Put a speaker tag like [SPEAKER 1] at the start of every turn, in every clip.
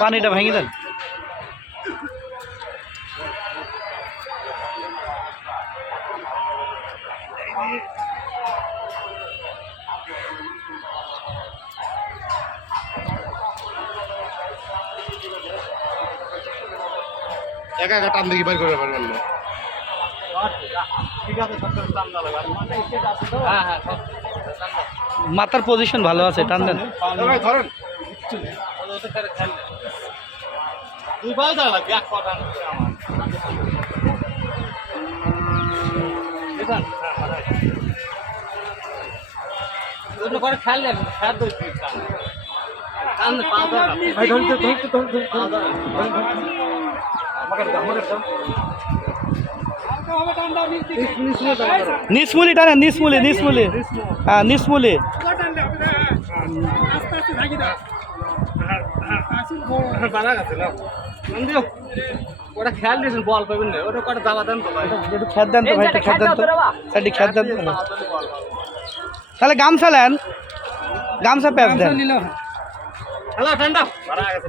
[SPEAKER 1] পানিটা ভেঙে দেন
[SPEAKER 2] একা একা টান দেখি বাইর করে পারবেন না
[SPEAKER 1] মাথার পজিশন ভালো আছে টান দেন।
[SPEAKER 2] ভাই ধরেন।
[SPEAKER 3] দুই পাও যা লাগবে এক কথা আমার। করে খেয়াল রাখবেন
[SPEAKER 1] নিসমুলি টানেন নিসমুলি নিসমুলি হ্যাঁ নিসমুলি
[SPEAKER 3] ওটা খেয়াল দিয়েছেন বল ওটা কটা দাবা দেন
[SPEAKER 1] দেন তো। ভাই একটু তো একটু দেন তো। তাহলে গামছা নেন। গামছা প্যাচ দেন।
[SPEAKER 3] হ্যালো ঠান্ডা বাড়া গেছে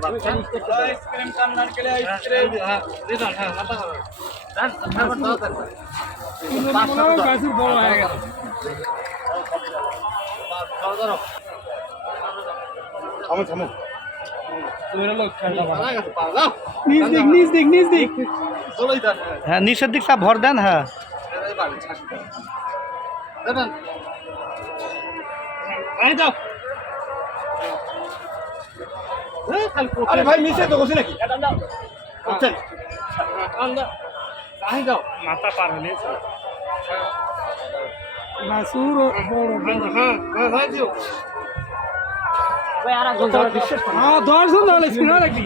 [SPEAKER 3] আইসক্রিম কাম আইসক্রিম হ্যাঁ দিদান হ্যাঁ মাথা বড় হয়ে
[SPEAKER 2] থামো থামো
[SPEAKER 1] হ্যাঁ নিচের দিক ভর দেন হ্যাঁ।
[SPEAKER 3] দাও
[SPEAKER 2] আরে ভাই নিচে তো বসে নাকি?
[SPEAKER 3] উঠছেন দাও মাথা পার হলে হ্যাঁ হ্যাঁ
[SPEAKER 4] হ্যাঁ দর্শন তাহলে ছিল নাকি?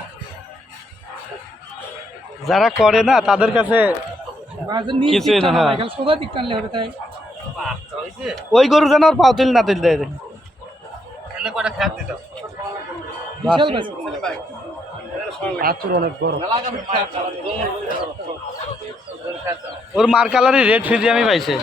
[SPEAKER 1] যারা করে না, তাদের কাছে হ্যাঁ। ওই গরু যেন আর পাও তুল না তুল দেয় ওর মার কালারই রেড ফিজি আমি পাইছে